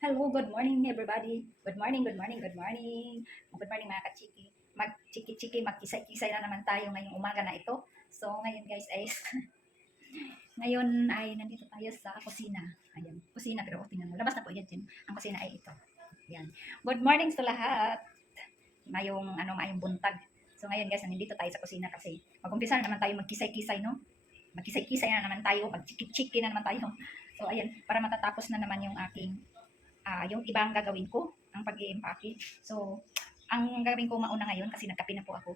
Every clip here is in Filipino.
Hello, good morning everybody. Good morning, good morning, good morning. Good morning mga kachiki. Mag-chiki-chiki, magkisay-kisay na naman tayo ngayong umaga na ito. So ngayon guys ay ngayon ay nandito tayo sa kusina. Ayan, kusina pero tingnan mo. Labas na po yan din. Ang kusina ay ito. Ayan. Good morning sa lahat. Mayong buntag. So ngayon guys, nandito tayo sa kusina kasi mag-umpisa na naman tayo magkisay-kisay, no? Magkisay-kisay na naman tayo, mag-chiki-chiki na naman tayo. So ayan, para matatapos na naman yung aking yung ibang gagawin ko, ang pag-i-empake. So, ang gagawin ko mauna ngayon kasi nagkape na po ako.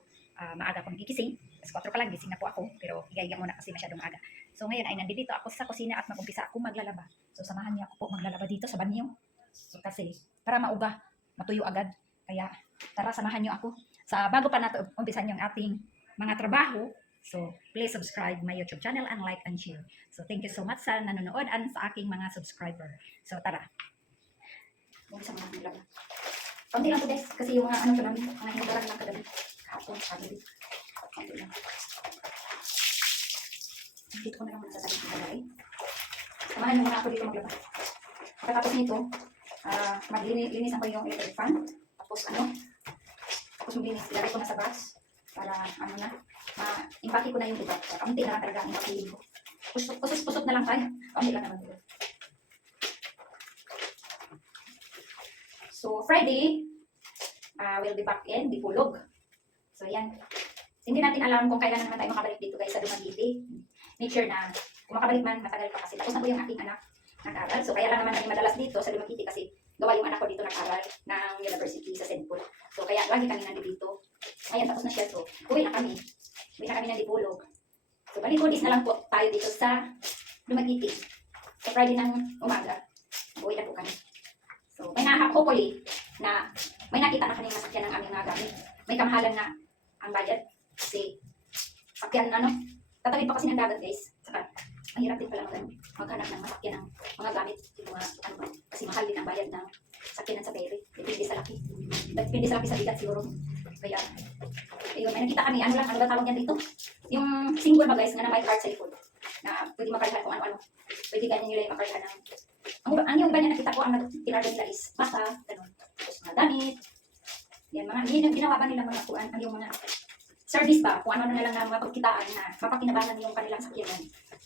Maaga akong gigising. Tapos 4 pa lang, gising na po ako. Pero igaiga muna kasi masyadong aga. So, ngayon ay nandito ako sa kusina at mag-umpisa ako maglalaba. So, samahan niyo ako po maglalaba dito sa banyo. So, kasi para mauga, matuyo agad. Kaya, tara, samahan niyo ako. Bago pa natin umpisan yung ating mga trabaho, so, please subscribe my YouTube channel and like and share. So, thank you so much sa nanonood and sa aking mga subscriber. So, tara. Umpisa mo natin lang. Kunti lang po guys, kasi yung mga ko namin, mga hinugaran lang kagabi. Kahapon, kagabi. Kunti lang. Dito ko na lang muna sasabihin ko bagay. Samahan mo na ako dito maglaba. Pagkatapos nito, maglinisan ko yung electric fan. Tapos tapos maglinis. Ilagay ko na sa bus. Para ma-impake ko na yung iba. Kaunti na lang talaga ang impake ko. Pusot na lang tayo. Kaunti lang naman dito. So, Friday, we'll be back in Dipolog. So, yan. Hindi natin alam kung kailan naman tayo makabalik dito guys sa Dumaguete. Make sure na kung makabalik man, matagal pa kasi. Tapos na po yung aking anak nag-aral. So, kaya lang naman kami madalas dito sa Dumaguete kasi gawa yung anak ko dito nag-aral ng university sa St. Paul. So, kaya lagi kami nandito. Ayan, tapos na siya. So, uwi na kami. Uwi na kami ng Dipolog. So, balik 2 days na lang po tayo dito sa Dumaguete. So, Friday ng umaga, uwi na po kami. So, hopefully, na may nakita na kaming masakyan ng aming mga gamit. May kamahalan na ang budget. Kasi, sakyan tatawid pa kasi ng dagat guys. Saka, mahirap din pala maghanap ng masakyan ng mga gamit. Yung mga, kasi mahal din ang bayad ng sakyanan sa ferry. Depende sa laki. Depende sa laki sa bigat siguro. Kaya, ayun, may nakita kami, ano ba tawag yan dito? Yung single ba guys, nga na may card sa likod. Na pwede makargahan kung ano-ano. Pwede ganyan nila yung makargahan ng ang yung iba niya nakita ko, ang tinarga nila is bata, ganun. Tapos mga damit. Yan, yun yung ginawa ba nila mga kuan, yung mga service ba, kung ano na lang na mapagkitaan na mapakinabangan yung kanilang sakyanan.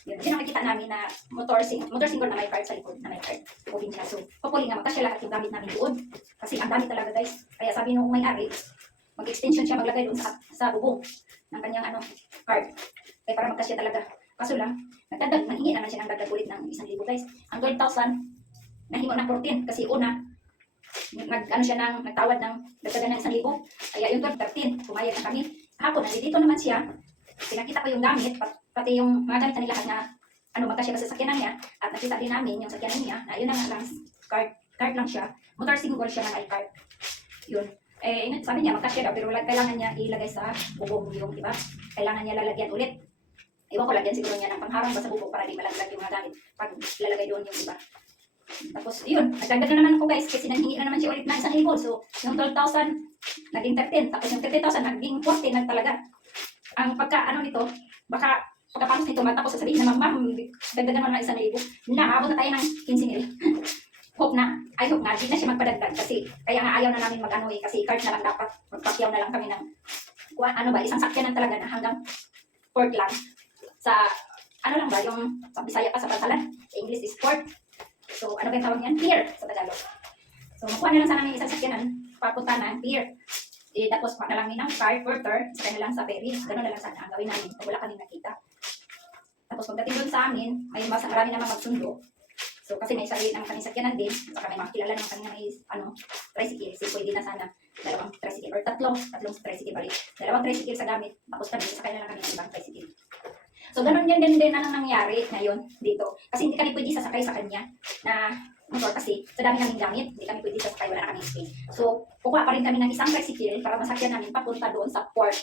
Yun, yun ang nakikita namin na motor single na may card sa likod, na may card. Tupugin siya. So, hopefully nga, magkasya lahat yung gamit namin doon. Kasi ang dami talaga guys. Kaya sabi nung may-ari, mag-extension siya maglagay doon sa bubong ng kanyang card. Kaya para magkasya talaga. Kaso lang, nanghingi naman siya ng dagdag ulit ng 1,000 guys. Ang 12,000, nahimo ng 14 kasi una, nagtawad ng dagdagan ng 1,000. Kaya yung 12, 13, pumayag na kami. Hapon, nandito naman siya. Pinakita ko yung gamit, pati yung mga gamit na nila na magkasya sa sakyanan niya. At nakita din namin yung sakyanan niya, na yun lang card lang siya. Motor single siya ng iCard. Yun. Sabi niya, magkasya daw, pero kailangan niya ilagay sa bubong yung iba. Kailangan niya lalagyan ulit. Iwan ko, lagyan siguro niya ng pangharang ba sa bubong para di malaglag yung mga gamit pag lalagay doon yung iba. Tapos, yun, nagdagdag na naman ako guys kasi nanghingi na naman siya ulit ng 1,000. So, yung 12,000 naging 13. Tapos yung 13,000 naging 14 na talaga. Ang nito, baka pagkatapos nito matapos sasabihin na ma'am, dagdagan mo na 1,000. Naabot na tayo ng 15,000. I hope na, di na siya magpadagdag kasi kaya nga ayaw na namin kasi card na lang dapat. Magpakyaw na lang kami ng isang sakyanan talaga na hanggang port lang. Sa lang ba, yung sa Bisaya pa sa Pantalan, sa English is port. So, ano ba yung tawag niyan? Pier sa Tagalog. So, makuha na lang sana ng isang sakyanan, papunta ng pier. Tapos, na lang ng car, porter, sakay na lang sa ferry. Ganun na lang sana ang gawin namin kung wala kaming nakita. Tapos, pagdating doon sa amin, may marami naman magsundo. So, kasi may sarili naman kami sakyanan din. Saka may mga kilala naman kami na may, tricycle. So, pwede na sana dalawang tricycle or tatlong tricycle balik. Dalawang tricycle sa gamit. Tapos kami, sakay na lang kami ng ibang tricycle. So, ganun yan din ang nangyari ngayon dito. Kasi hindi kami pwede sasakay sa kanya na motor kasi sa dami naming gamit, hindi kami pwede sasakay, wala na kami space. So, kukuha pa rin kami ng isang tricycle para masakyan namin papunta doon sa port.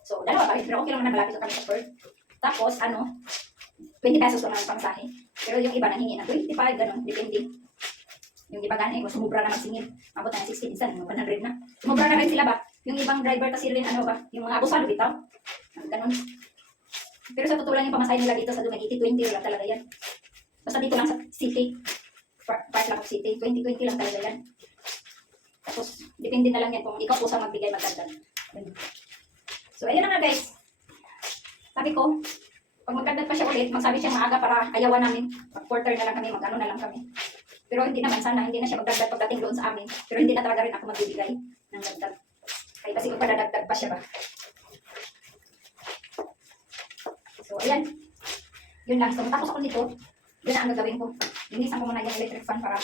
So, dalawa pa rin, pero okay lang na malapit kami sa port. Tapos, 20 pesos lang ang pangsahe. Pero yung iba nanghingi ng 25, ganun, depende. Yung iba gani, sumubra na magsingil. Mabot na 60 minsan, 100 na. Sumubra na rin sila ba? Yung ibang driver kasi rin, yung mga abusado bitaw. Ganun. Pero sa totoo lang yung pamasahe nila dito sa Dumaguete, 20 lang talaga yan. Basta dito lang sa city. part lang of city. 2020 lang talaga yan. Tapos, depende na lang yan kung ikaw po sa magbigay magdagdag. So, ayun na nga guys. Sabi ko, pag magdagdag pa siya ulit, magsabi siya maaga para ayawan namin. Mag-quarter na lang kami, mag-ano na lang kami. Pero hindi naman, sana hindi na siya magdagdag pagdating doon sa amin. Pero hindi na talaga rin ako magbibigay ng dagdag. Kaya kasi kung padadagdag pa siya ba. So, ayan. Yun lang. So, matapos ako nito, yun na ang gagawin ko. Linisan ko muna yung electric fan para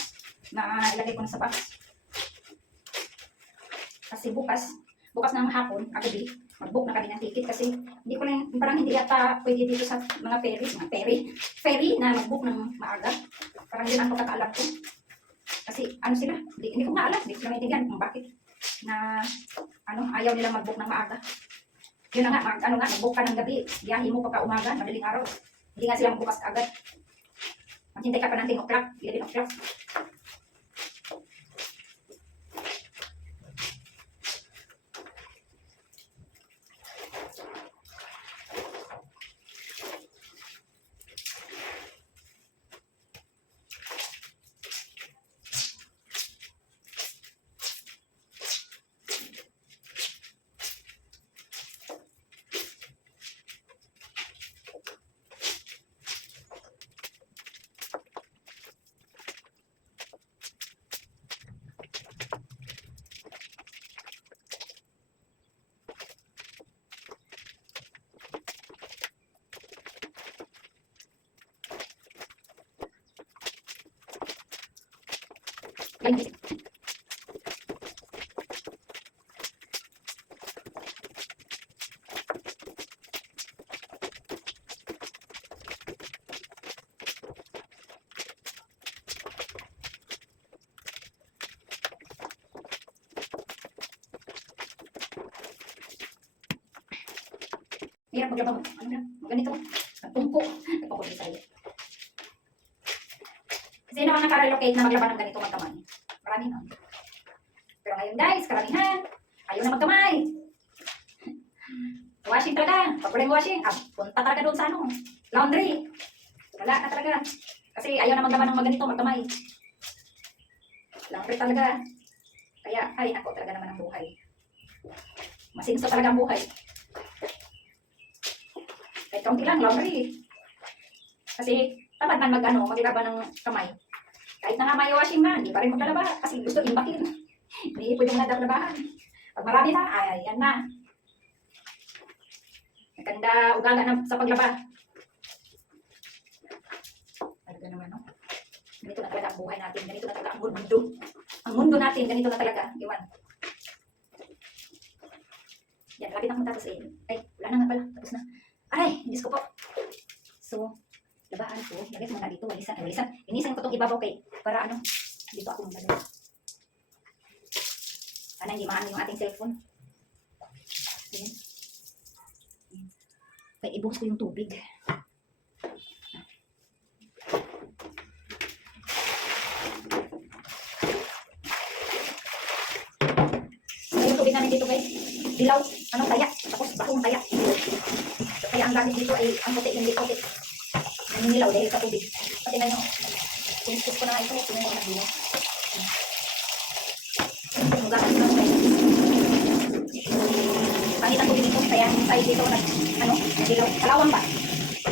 mailagay ko na sa box. Kasi bukas ng hapon, agabi, mag-book na kami ng ticket kasi hindi ko rin, parang hindi yata pwede dito sa mga ferry na mag-book ng maaga. Parang yun ang pagkakaalam ko. Kasi ano sila, hindi ko maalam, hindi ko sila maintindihan kung bakit na ayaw nila mag-book ng maaga. Yun na nga, mag-book ka ng gabi, biyahe mo pagka umaga, madaling araw. Hindi nga sila magbukas agad. Maghintay ka pa ng 10 o'clock, 11 o'clock. Yan. Hirap maglaba mo. Ano na? Ganito. Nagpumpo. Nagpumpo din tayo. Kasi naman nakarelocate na maglaba ng ganito magkamay. Marami na. Pero ngayon guys, karamihan. Ayaw na magkamay. Washing talaga. Pag wala yung washing, punta talaga doon sa laundry. Wala na talaga. Kasi ayaw na maglaba ng maganito magkamay. Laundry talaga. Kaya, ay ako talaga naman ang buhay. Masinso talaga ang buhay. Kahit kaunti lang, laundry. Kasi, tamad man maglaba ng kamay. Kahit na nga may washing man, di pa rin maglalaba. Kasi gusto imbakin. Hindi pwede mo na labahan. Pag marami na, ay, yan na. Maganda ugaga na sa paglaba. Talaga naman, no? Ganito na talaga ang buhay natin. Ganito na talaga ang mundo. Ang mundo natin, ganito na talaga. Iwan. Yan, lapit na matapos eh. Ay, wala na nga pala. Tapos na. Ay, Diyos ko po. So, labaan ko. Lagay ko muna dito. Walisan. Inisan ko itong ibabaw kay para dito ako muna. Sana hindi maano yung ating cellphone. Ayan. Kaya ibuhos ko yung tubig. Yung tubig namin dito guys. Dilaw. Taya. Tapos bakong taya. So, kaya ang gamit dito ay ang puti, hindi puti. Naninilaw dahil sa tubig. Pati na yung piniskus ko na ito. Pinuha ko na dino. Yung gamit ko na guys. Pangit ang tubig dito. Kaya tayo dito nadilaw. Kalawang ba?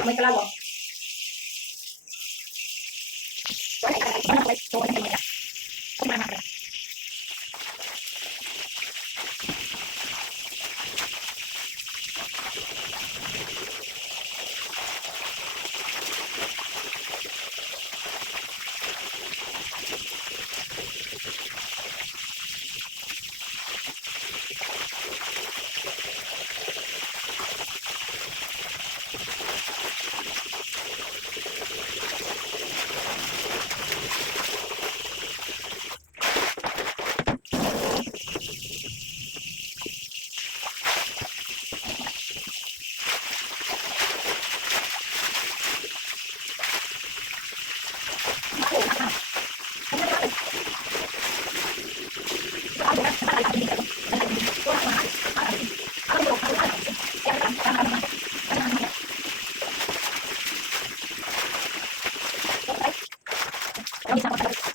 May kalawang. So, ay, so, Bisa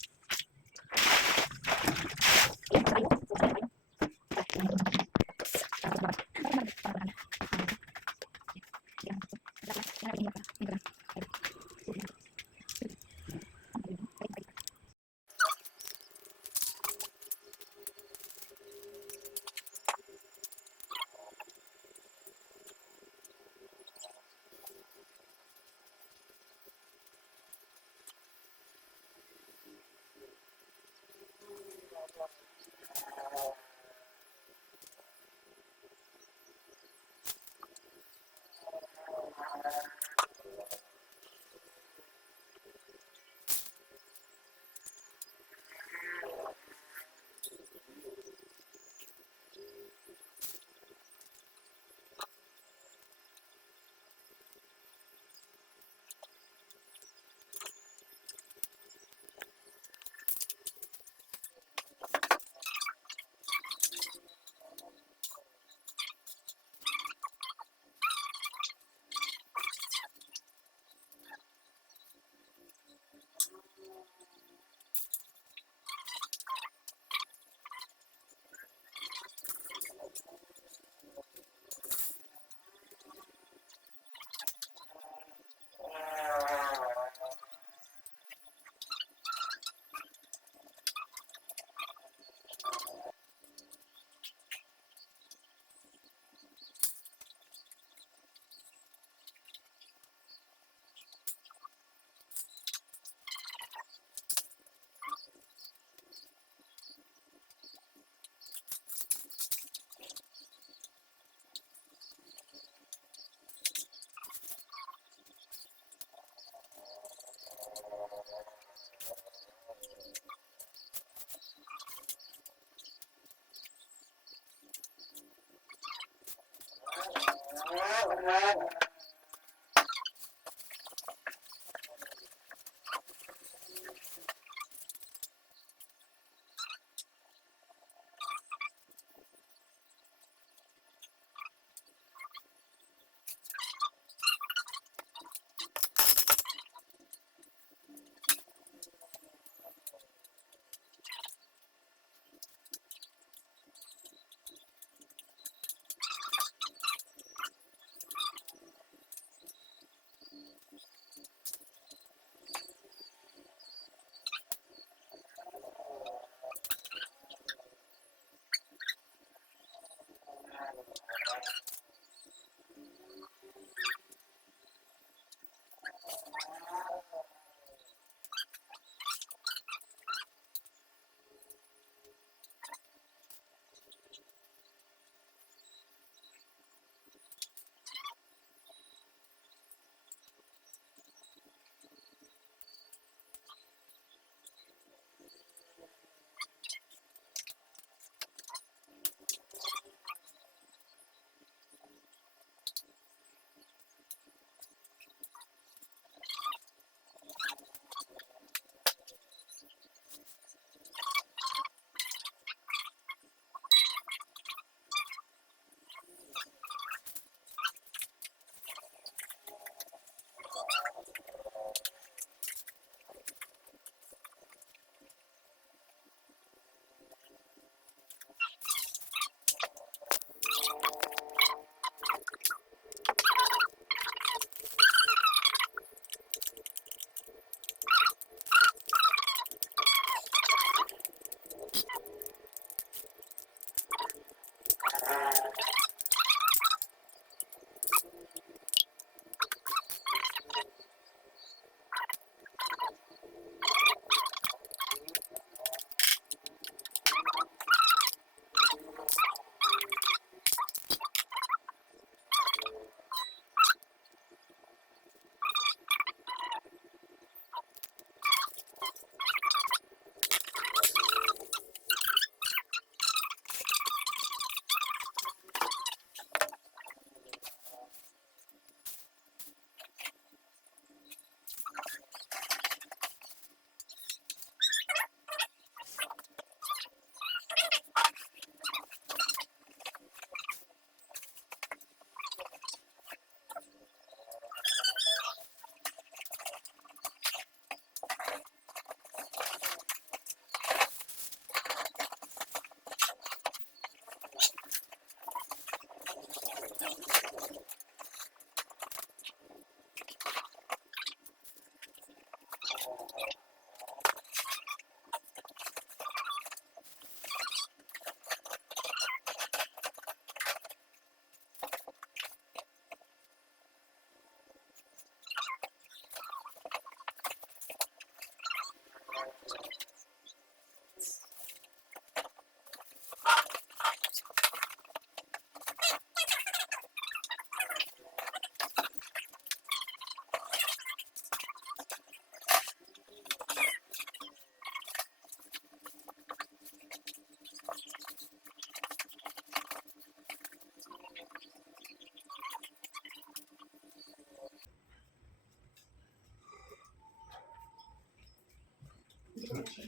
Dito na siya.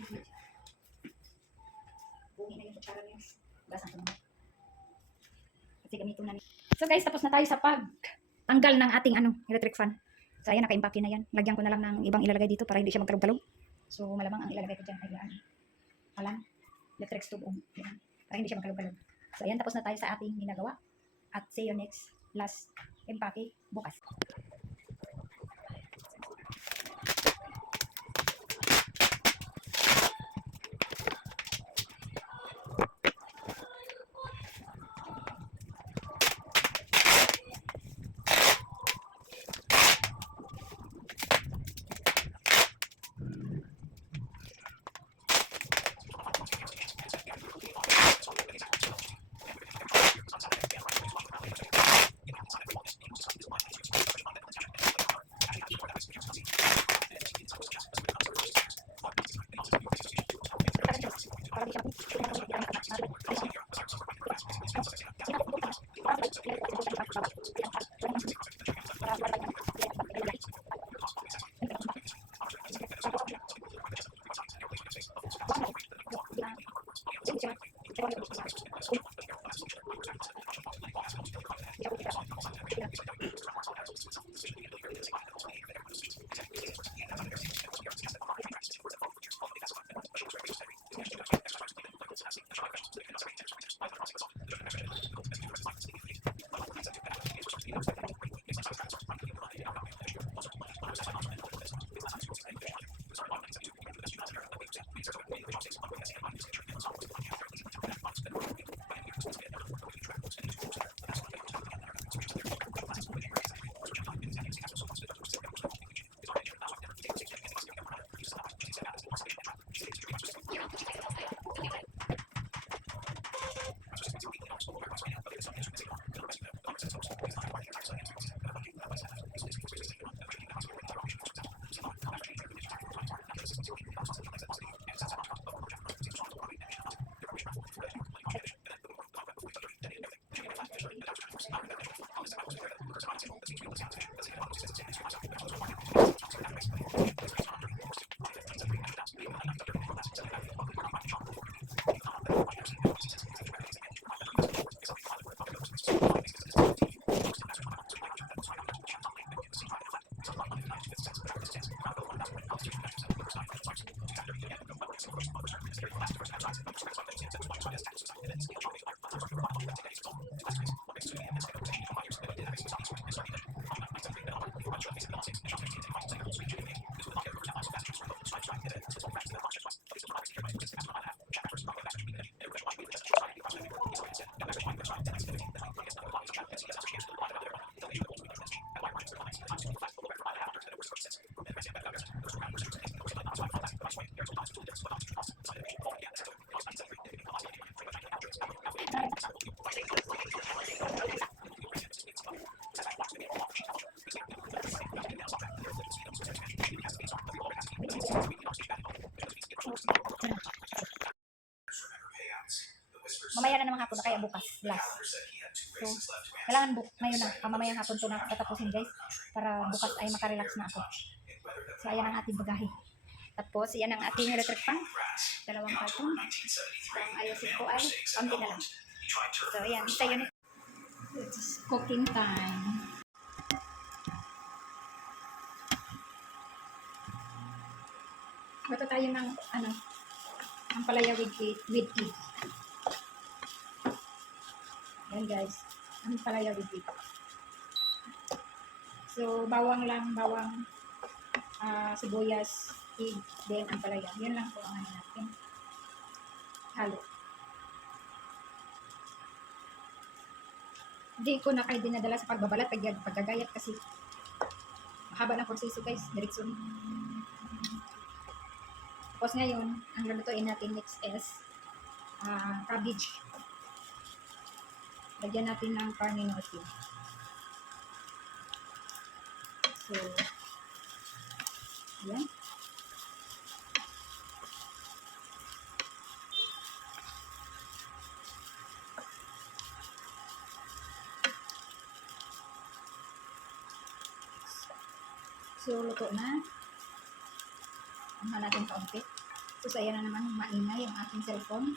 Bumi na yung kutsara niya. Gasan ko naman. Kasi gamito na niya. So guys, tapos na tayo sa pagtanggal ng ating electric fan. So ayan, naka-impake na yan. Lagyan ko na lang ng ibang ilalagay dito para hindi siya magkalog-kalog. So malamang ang ilalagay ko dyan ay alam, electric stove yan. Para hindi siya magkalog-kalog. So ayan, tapos na tayo sa ating ginagawa. At see you next last impake bukas. Mamaya na naman hapon na kaya bukas last. So, kailangan ngayon na, mamayang hapon to na tatapusin guys para bukas ay makarelax na ako. So, ayan ang ating bagahe. Tapos, yan ang ating electric fan. 2 carton. So, ang ayusin ko ay konti na lang. So, ayan. Isa yun. It's cooking time. Bato tayo ng, ang palaya with egg. Yan guys. Ang palaya with egg. So, bawang lang, sibuyas, egg, then ang palaya. Yan lang po ang natin. Halo. Hindi ko na kayo dinadala sa pagbabalat, pagkagayat kasi mahaba na proseso guys. Diretso. Tapos ngayon, ang lulutuin natin next is cabbage. Lagyan natin ng carne norte. So, ayan. So, luto na. Ang natin kaunti. So, saya na naman maingay yung aking cellphone.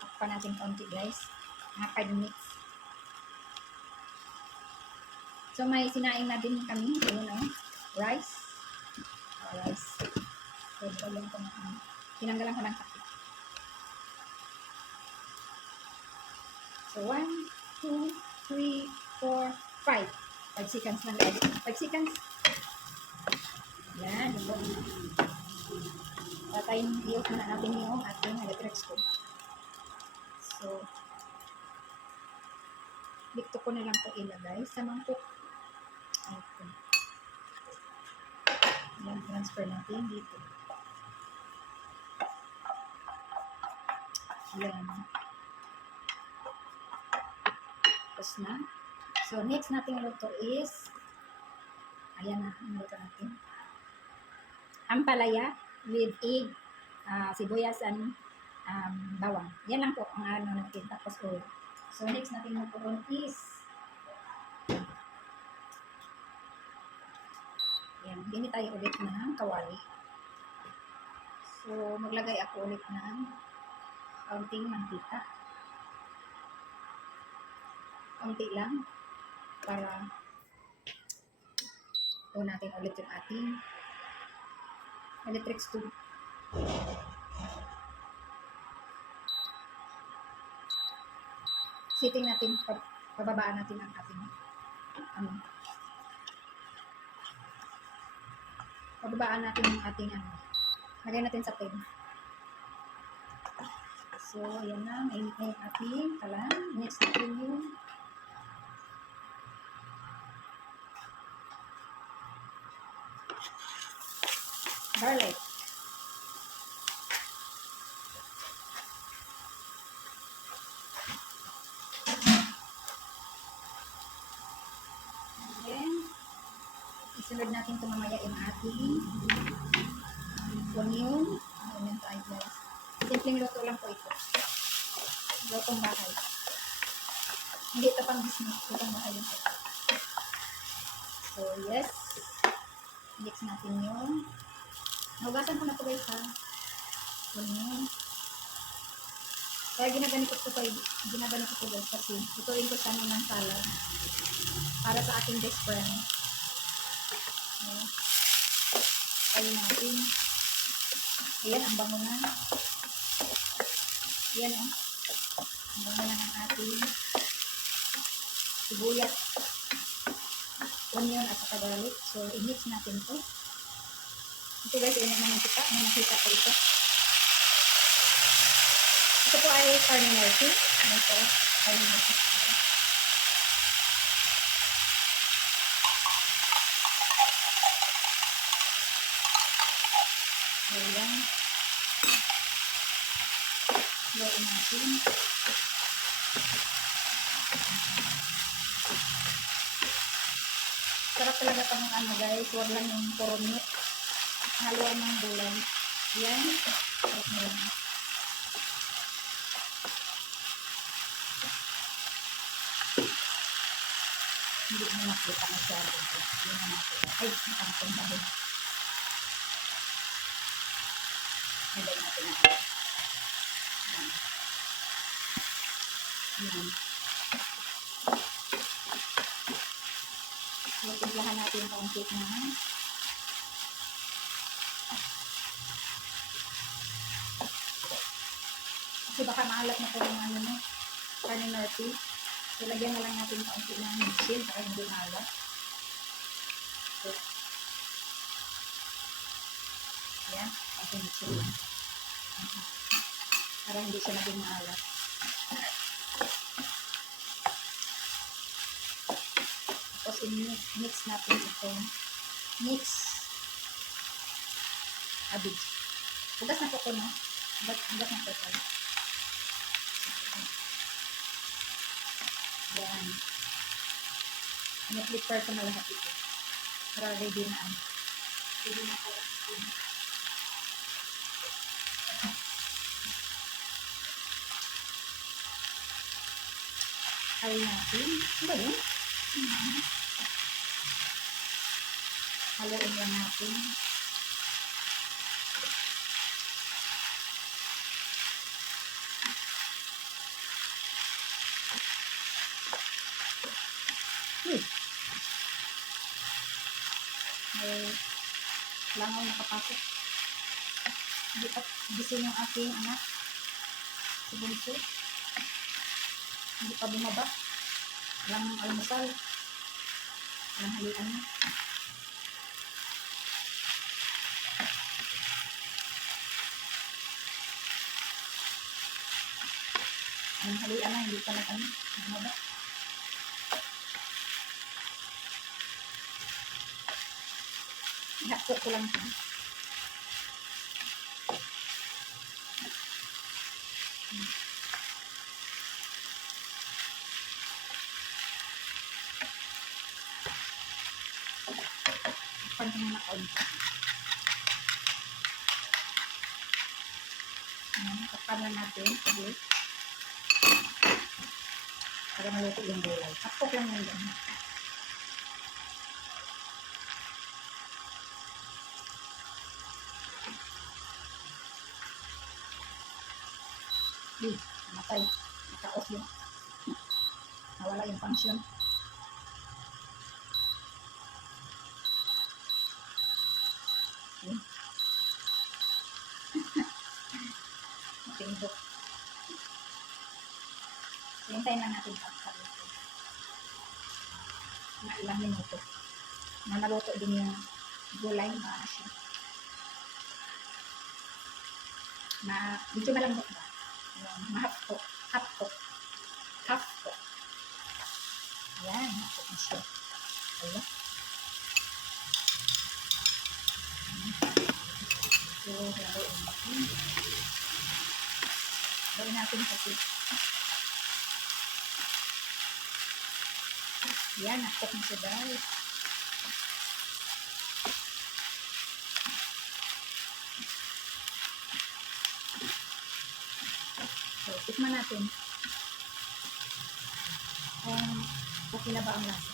Takpan natin konti guys. Mga 5 minutes. So, may sinaing na din kami. Ayun o. Rice. Rice. So, lang ko na. Tinanggalan ko ng kape. So, 1, 2, 3, 4, 5. 5 seconds lang guys. 5 seconds. Yan. Ito. Patayin i-off na natin yung ating electric stove. So, dito ko na lang po ilagay sa mangkok. Ito. Yan, transfer natin dito. Yan. Tapos na. So, next nating luto is, ayan na, ang luto natin. Ampalaya with egg, sibuyas, and bawang. Yan lang po ang ano natin. Tapos oil. So, next natin luto is, yan, gini tayo ulit ng kawali. So, maglagay ako ulit ng kaunting mantika. Kaunti lang para po natin ulit yung ating electric stove. Setting natin, pababaan natin ang ating pababaan natin yung ating lagay natin sa 10. So, ayan na, mainit na yung ating kalan. Next natin yung garlic. Then, isunod natin ito mamaya yung ating onion. Onion tayo guys. Simpleng luto lang po ito. Lutong bahay. Hindi ito pang business. Lutong bahay ito. So, yes. Mix natin yung nahugasan ko na ito guys ha. Onion. Kaya ginaganito ko guys kasi ituin ko siya ng salad para sa aking best friend. Okay. Kaya natin. Ayan, ang bango na. Ayan o. Ang bango na ng ating sibuyas, onion at saka garlic. So, i-mix natin ito. Ito guys, init na nakita. May nakita ko ito. Ito po ay carne norte. Ito, carne norte. Ayan. Loin natin. Sarap talaga pang guys. Huwag lang yung puro meat. Haluan ng gulay. Yan. Sarap na lang. Hindi mo nakita masyado. Hindi mo nakita. Ay, nakakang dahil. Nilay natin ako. Yan. Yan. Magtimplahan natin yung kaunti na. Kasi baka maalat na po yung ano no. Carne norte. So, lagyan na lang natin kaunti ng mixin para hindi maalat. So, yan. Kasi mixin lang. Para hindi siya naging maalat. Tapos, i-mix natin ito. Mix. Abig. Hugas na po ito, no? Hugas na po ito. Yan. Ano-prepare ko na lahat ito. Para ready na. Ready na po. Haluin natin. Ano ba yun? Haluin lang natin. Ay, langaw nakapasok. Hindi pa gising yung aking anak. Si Bunso. Hindi pa bumaba. Walang almusal. Walang halian na. Walang halian na. Hindi pa na kami bumaba. Ihapko ko lang ito. Pantingin na kaunti. Kapanan natin. Ulit. Para maluto yung gulay. Hapok lang yun dyan. Matay. Naka-off yun. Nawala yung function. Pindot. So, hintayin lang natin pagkaluto. Na ilang minuto. Na naluto din yung gulay. Siya. Medyo malambot ba? Mahapko. Hapko. Hapko. Ayan. Hapko na siya. Ayan. So, laruin natin. Laruin natin kasi. Yan, nakot na siya guys. So, tikman natin. Okay na ba ang lasa?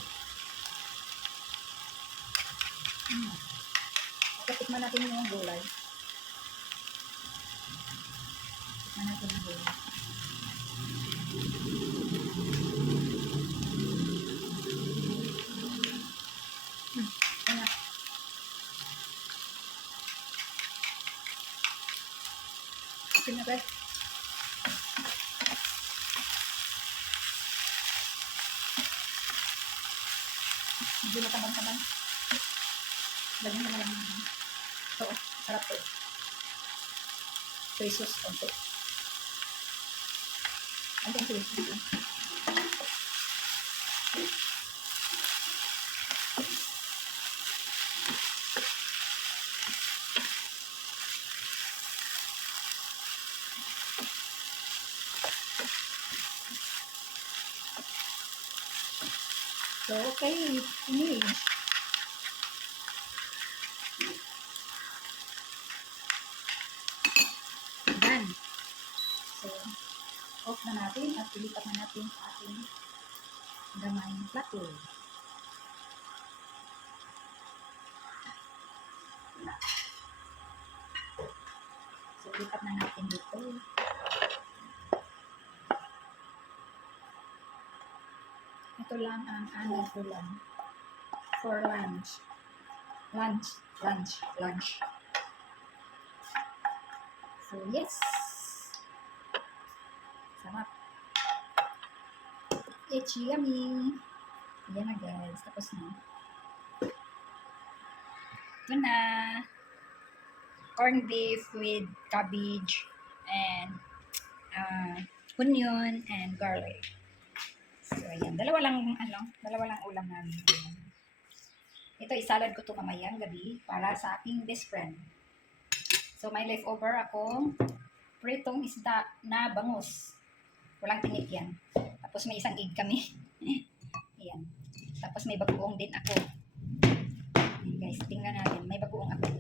Okay, tikman natin yung gulay. Tikman natin yung gulay. Ayan. Okay na guys. Medyo matabang-tabang. Lagyan mo na lang. Ito, sarap to. Soy sauce konti. Ang soy sauce. So, okay. Finish. Done. So, off na natin at ilipat na natin sa ating gamay plato. So, ilipat na natin dito. Ito lang ang aming ulam for lunch. Lunch. So, yes. Sarap. It's yummy. Yan na guys. Tapos na. Ito na. Corned beef with cabbage and onion and garlic. So, ayan. Dalawa lang ulam namin. Ito, isalad ko to mamayang gabi para sa aking best friend. So, may leftover akong pritong isda na bangus. Walang tinik yan. Tapos may isang egg kami. Ayan. Tapos may bagoong din ako. Ayan guys, tingnan natin. May bagoong ako.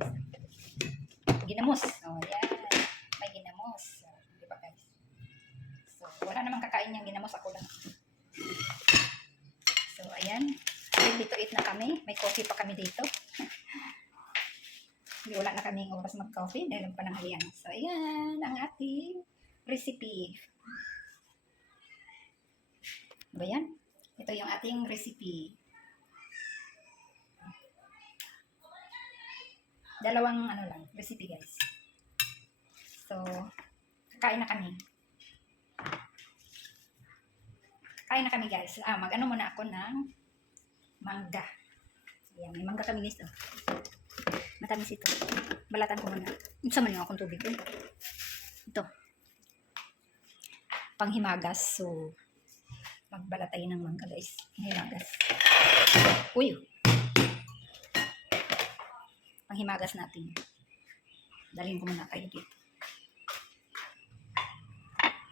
Ginamos. Oh, ayan. May ginamos. So, di ba guys? So, wala namang kakain yung ginamos. Ako lang. So, ayan. Ready to eat na kami. May coffee pa kami dito. Hindi, wala na kaming oras mag-coffee dahil pa ng halian. So, ayan ang ating recipe. Ba yan? Ito yung ating recipe. Dalawang ano lang, recipe guys. So, kain na kami. Kain na kami guys. Mag-ano muna ako ng mangga. Ayan, may mangga kami guys. Matamis ito. Balatan ko muna. Isa man yung akong tubig. Ito. Panghimagas. So, magbalat tayo ng mangga guys. Panghimagas. Uy! Panghimagas natin. Dalhin ko muna kayo dito.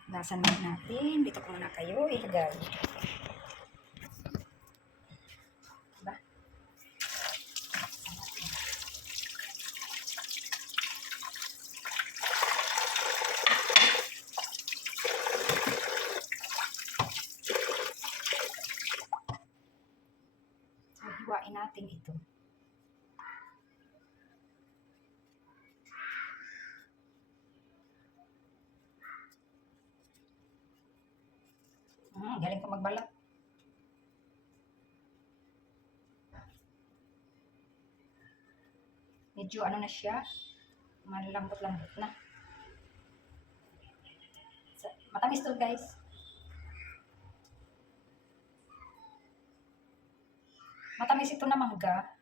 Gasan muna natin. Dito ko muna kayo ilagay. Diba? So, hiwain natin ito. Galing ko magbalat. Medyo ano na siya, malambot-lambot na. So, matamis to guys. Matamis ito na mangga.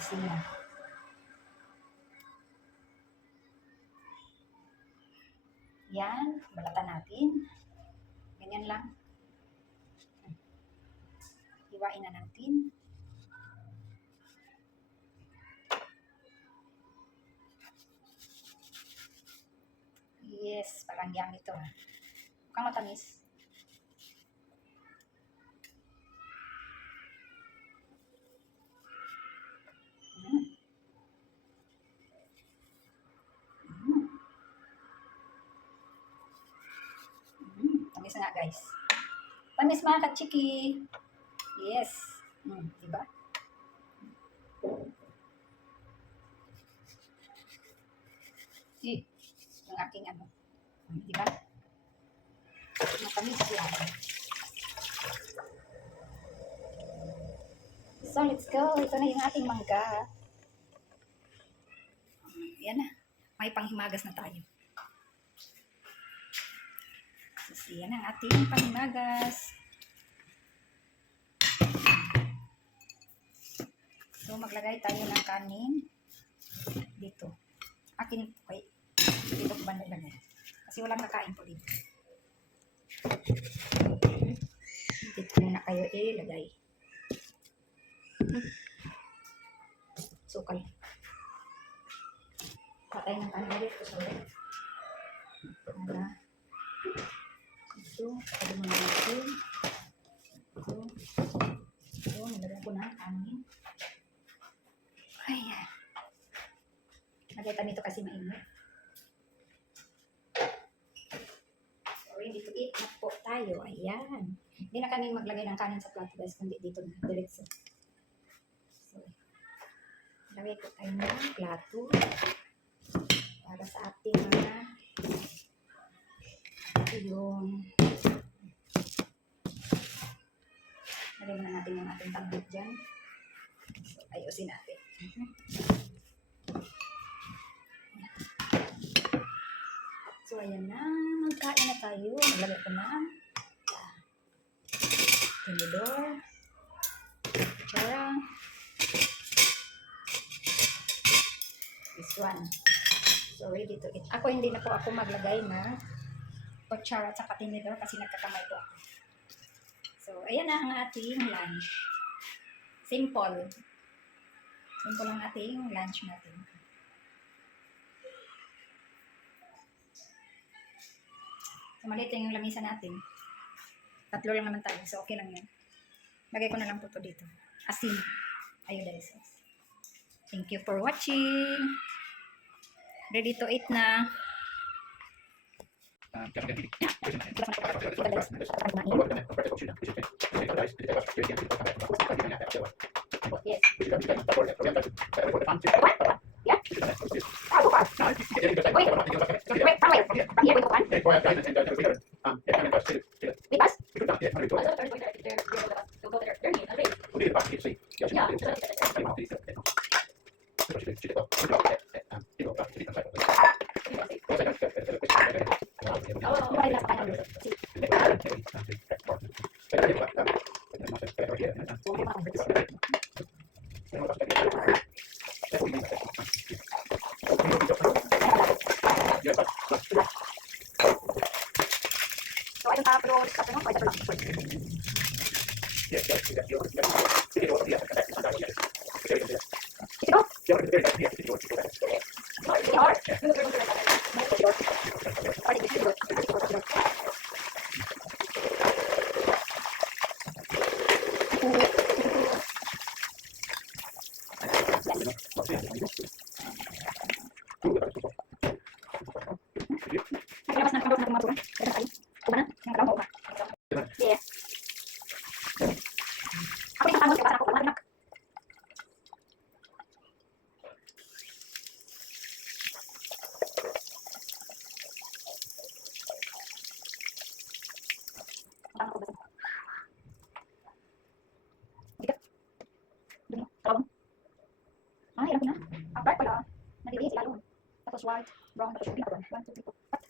Sila. Yan, balatan natin. Ganyan lang. Hiwain na natin. Yes, parang yummy ito. Mukhang matamis. Tamis nga guys. Tamis mga kachiki. Yes. Diba? Yung aking ano. Diba? Matamis yan. So let's go. Ito na yung ating mangga. Yan na. May panghimagas na tayo. So, yan ang ating panghimagas. So, maglagay tayo ng kanin dito. Akin, okay. Dito ko ba nilagay? Kasi walang kakain po dito. Dito muna kayo ilagay. Sukal. Patay ng kanin ulit. Ito, pwede mo natin. Ito, nilagyan ko na kanin. Ayan. Lagay tayo ito kasi mainit. So, ready to eat na po tayo. Ayan. Hindi na kami maglagay ng kanin sa plato guys, kundi dito na. Diretso. So, lagay ko tayo ng plato para sa ating mga yung lagay muna natin yung ating tablet dyan. So, ayusin natin. So, ayan na. Magkain na tayo. Maglagay ko na tinidor, kutsara, this one. So, ready to eat. Ako, hindi na po ako maglagay na kutsara at saka tinidor kasi nagkakamay po ako. So, ayan na ang ating lunch. Simple. Simple ang ating lunch natin. So, maliit yung lamisa natin. 3 lang naman tayo. So, okay lang yan. Lagay ko na lang po ito dito. Asin. Iodine sauce. Thank you for watching. Ready to eat na. Yes. Wait, from where? From here, going to one? With bus? Go there. So, ayun tapos, ano, pwede pa lang. Ito? Nakalabas na ng mga pura. Pwede tayo. Uba na? Yung kalaw mo, uba. Yes. Ako yung tangon, kaya ako umanak. Tangon ko ba? Dito. Doon, kalawang. Hirap na. Ang dark pala. Naliliit lalo. Tapos white, brown, tapos yung pinaka-brown. 1, 2, 3, 4. What?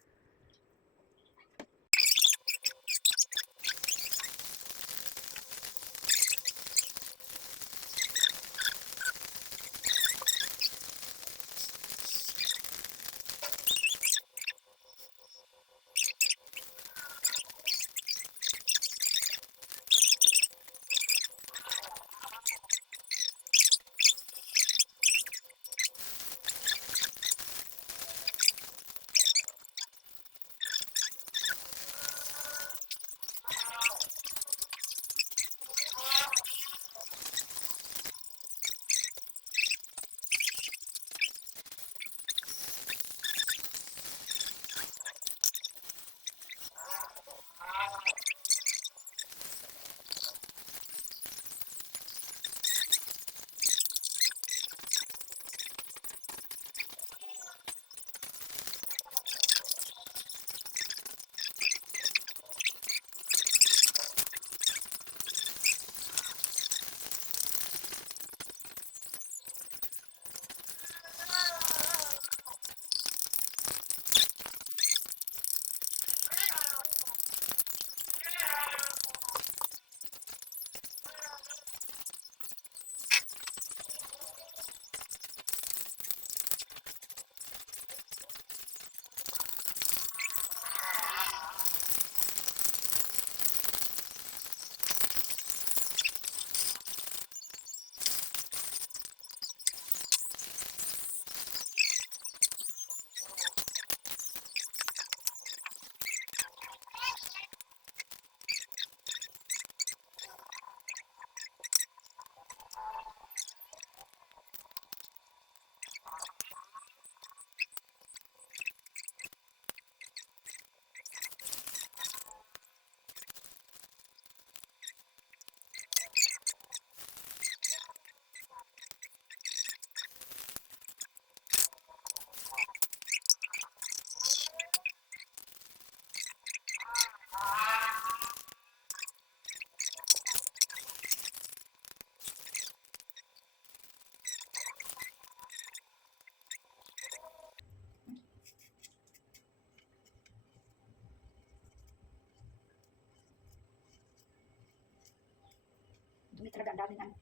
Dumi talaga ang dami ng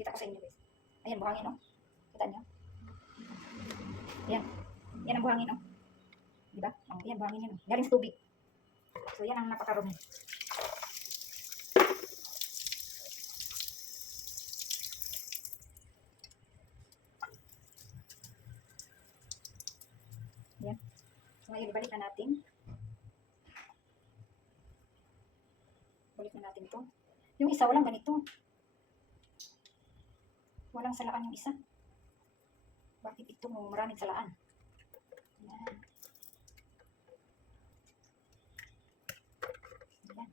kita ko sa inyo guys. Ayan, buhangin no? Kita nyo? Ayan. Yan ang buhangin no? Diba? Ayan, buhangin yun. Galing sa tubig. So yan ang napakarumi. Ayan. So ngayon, ibalik na natin. Balik na natin to. Yung isa, walang ganito. Walang salaan yung isa. Bakit ito mo maraming salaan? Ayan. Ayan.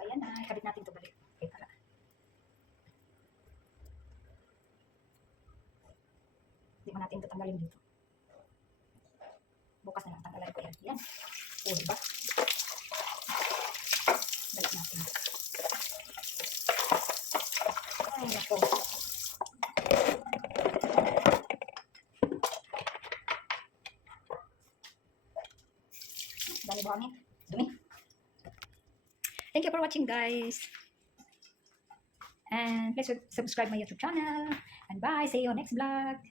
So, ayan na. Ikabit natin ito balik. Okay, para. Hindi mo natin ito tanggalin dito. Bukas na lang tanggalin ko yan. Yan. O, diba? Balik natin. Ay, nako. Dami buhangin. Dumi. Thank you for watching, guys. And please subscribe my YouTube channel. And bye. See you next vlog.